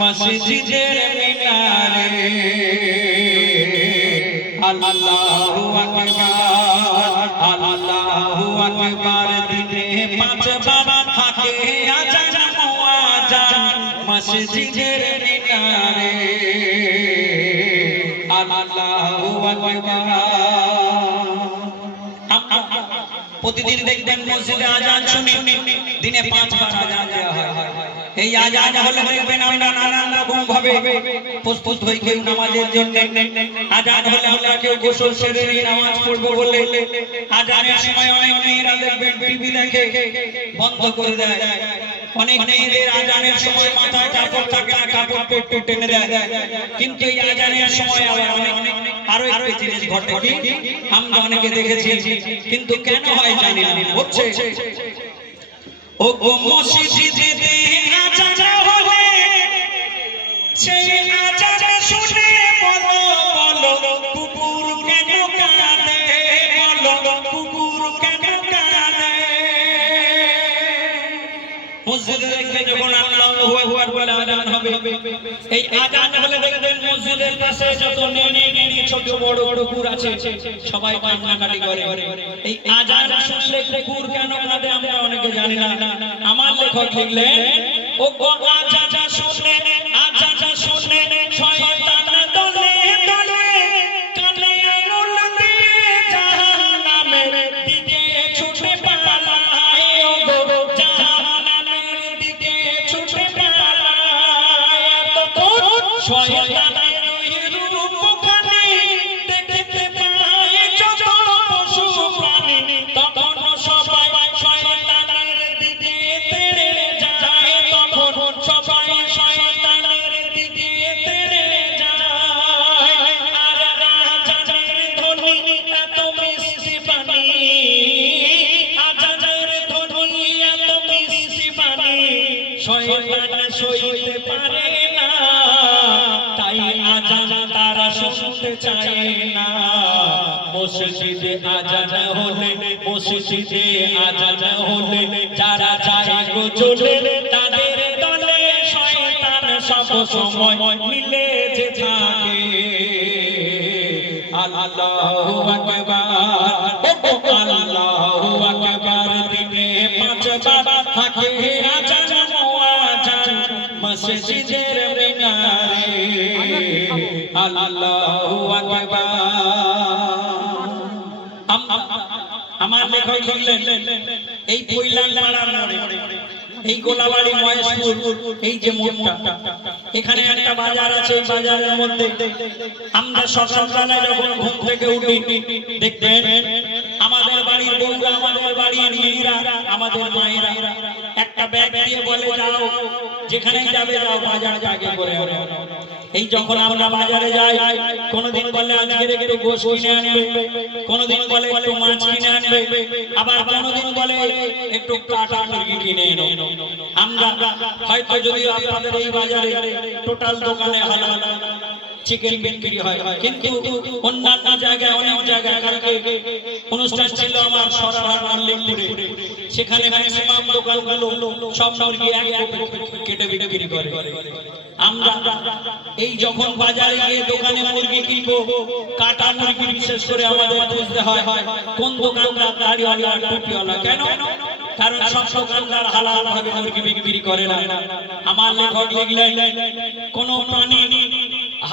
মসজিদের মিনারে আল্লাহু আকবার আল্লাহু আকবার দিনে পাঁচবার হাকে আজান মুআজান মসজিদের মিনারে প্রতিদিন দেখবেন মসজিদে আজান শুনি। দিনে পাঁচবার আজান দেওয়া হয়। এই আজান হলে দেখবেন আমরা নানান রকম ভাবে প্রস্তুত হই কেউ নামাজের জন্য। আজান হলে আমরা কেউ গোসল সেরে নিয়ে নামাজ পড়ব বলে। আজানের সময় অনেক মেয়েরা দেখবেন টিভি দেখে বন্ধ করে দেয়। অনেক মেয়েদের আজানের সময় মাথায় কাপড় থাকে না, কাপড় একটু টেনে দেয়। কিন্তু এই আজানের সময় আবার অনেক আরও একটি জিনিস ঘটে কি? আমরা অনেকে দেখেছি, কিন্তু কেন হয় জানি না, হচ্ছে ও মসজিদে মসজিদে যখন আল্লাহু আকবার আজান হবে, এই আযান হলে দেখবেন মসজিদের পাশে যত নেনি নেনি ছোট বড় কুকুর আছে, সবাই কান্নাকাটি করে। এই আযান শুনলে কুকুর কেন কাঁদে আমরা অনেকে জানি না। আমার লেখক লিখলেন, ও সইতে পারে না। তাই আজান তারা শুনতে চায় না। মসজিদে আজান হলে, মসজিদে আজান হলে যারা যায় গো চলে তাদের দলে শয়তান সব সময় মিলে যে থাকে। আল্লাহু আকবার আল্লাহু আকবার, দিনে মুআজান মিনারে। আল্লাহু আকবার। আম- আম- আমার লেখক লিখলেন এই মোড়ে, এই গোলাবাড়ি মহেশপুর, এই যে মোড়টা, এখানে একটা বাজার আছে বাজারের মধ্যে। আমরা সকালবেলা যখন ঘুম থেকে উঠি আমাদের বাড়ির বউরা, আমাদের বাড়ির মেয়েরা, আমাদের মায়েরা একটা ব্যাগ দিয়ে বলে, যাও যেখানে যাবে যাও, বাজার আগে করে। এই যখন আমরা বাজারে যাই, কোনদিন বলে আজকে একটু গোশ কিনে আনবে। কোনদিন বলে, একটু মাছ কিনে আনবে। আবার কোনদিন বলে, একটু কাটা মুরগি কিনে এনো। আমরা হয়তো যদি আপনাদের এই বাজারে টোটাল দোকানে হালাল চিকেন বিক্রি হয়। কিন্তু অন্যান্য জায়গায়, অনেক জায়গায় কালকে অনুষ্ঠান ছিল আমার সরাহার মল্লিকপুরে। সেখানে ম্যাক্সিমাম দোকানগুলো সব মুরগি এক কেটে বিক্রি করে। আমরা এই যখন বাজারে গিয়ে দোকানে মুরগি কিনবো, কাটা মুরগি বিশেষ করে আমাদের বুঝতে হয়, কোন দোকানদার দাড়িওয়ালা, টুপিওয়ালা, কেন? কারণ সব দোকানদার হালাল ভাবে মুরগি বিক্রি করে না। আমার লেখক লিখলেন, কোন প্রাণী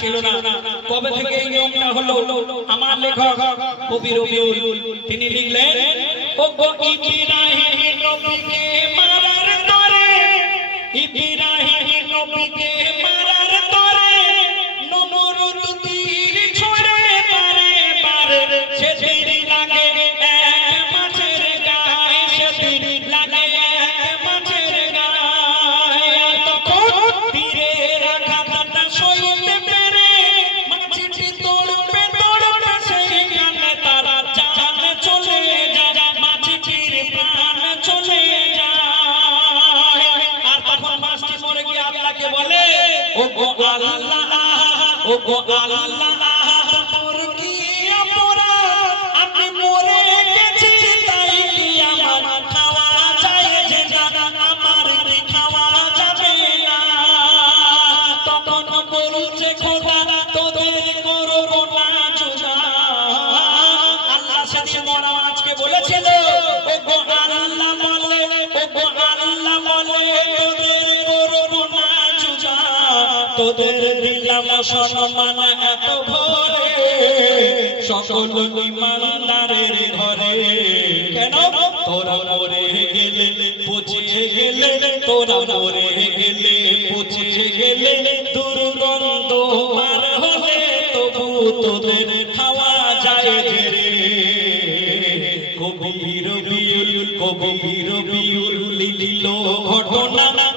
ছিল না। কবে থেকে এই নিয়মটা হলো? আমার লেখক কবি রবিউল, তিনি লিখলেন ও গো ইব্রাহিম নবীকে ও গো আল্লাহ ও গো আল্লাহ তোর তোদের দিলাম সম্মান এত ভরে। সকল ইমানদারের ঘরে। কেন? তোরা মরে গেলে, পচে গেলে, তোরা মরে গেলে, পচে গেলে দুর্গন্ধ পার হলে তবু তোদের খাওয়া যায় রে। কবির বিউল কবির বিউল লিখিল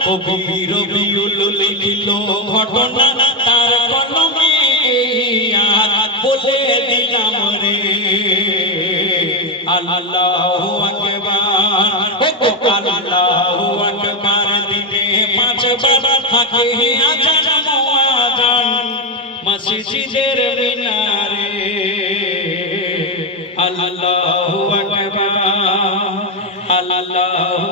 ঘটনা কবির বিউল লিখিল ঘটনা তার কলমে, আর বলে দিলাম রে। আল্লাহু আকবার ও আল্লাহু আকবার, দিনে পাঁচবার থাকে আজান মুআজান মসজিদের মিনারে। আল্লাহু আকবার, আল্লাহু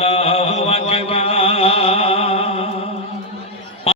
আল্লাহু আকবার।